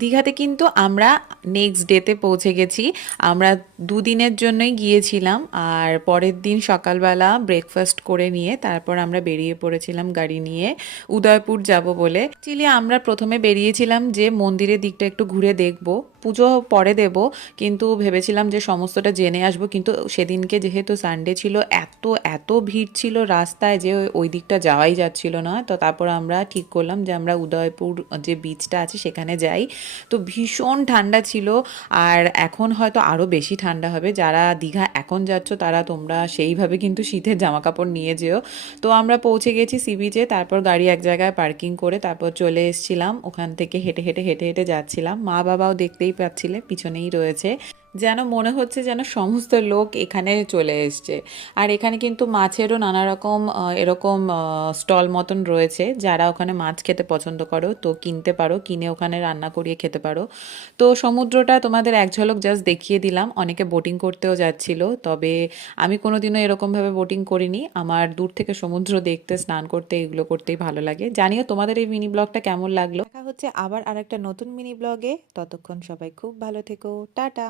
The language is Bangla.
দীঘাতে কিন্তু আমরা নেক্সট ডেতে পৌঁছে গেছি। আমরা দুদিনের জন্যই গিয়েছিলাম, আর পরের দিন সকালবেলা ব্রেকফাস্ট করে নিয়ে তারপর আমরা বেরিয়ে পড়েছিলাম গাড়ি নিয়ে উদয়পুর যাব বলে। অ্যাকচুয়ালি আমরা প্রথমে বেরিয়েছিলাম যে মন্দিরের দিকটা একটু ঘুরে দেখব, পুজো পরে দেব, কিন্তু ভেবেছিলাম যে সমস্তটা জেনে আসবো। কিন্তু সেদিনকে যেহেতু সানডে ছিল, এত এত ভিড় ছিল রাস্তায় যে ওই দিকটা যাওয়াই যাচ্ছিল না। তো তারপর আমরা ঠিক করলাম যে আমরা উদয়পুর যে বিচটা আছে সেখানে যাই। তো ভীষণ ঠান্ডা ছিল, আর এখন হয়তো আরও বেশি ঠান্ডা হবে। যারা দীঘা এখন যাচ্ছ তারা তোমরা সেইভাবে কিন্তু শীতের জামা কাপড় নিয়ে যেও। তো আমরা পৌঁছে গেছি সি বিচে, তারপর গাড়ি এক জায়গায় পার্কিং করে তারপর চলে এসেছিলাম। ওখান থেকে হেঁটে হেঁটে হেঁটে হেঁটে যাচ্ছিলাম, মা বাবাও দেখতেই পাচ্ছিলে পিছনেই রয়েছে। যেন মনে হচ্ছে যেন সমস্ত লোক এখানে চলে এসছে। আর এখানে কিন্তু মাছেরও নানা রকম এরকম স্টল মতন রয়েছে। যারা ওখানে মাছ খেতে পছন্দ করো তো কিনতে পারো, কিনে ওখানে রান্না করিয়ে খেতে পারো। তো সমুদ্রটা তোমাদের এক ঝলক জাস্ট দেখিয়ে দিলাম। অনেকে বোটিং করতেও যাচ্ছিল, তবে আমি কোনোদিনও এরকমভাবে বোটিং করিনি। আমার দূর থেকে সমুদ্র দেখতে, স্নান করতে, এগুলো করতেই ভালো লাগে। জানিও তোমাদের এই মিনি ব্লগটা কেমন লাগলো। দেখা হচ্ছে আবার আরেকটা নতুন মিনি ব্লগে। ততক্ষণ সবাই খুব ভালো থেকো, টাটা।